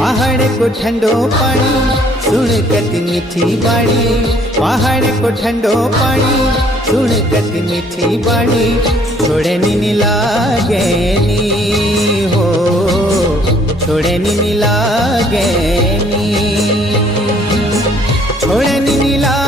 पहाड़ को ठंडो पानी सुन कति मीठी बाणी, पहाड़ को ठंडो पानी सुन कति मीठी बाणी, छोड़े नी लागे नी हो, छोड़े नी लागे नी, छोड़े नी लागे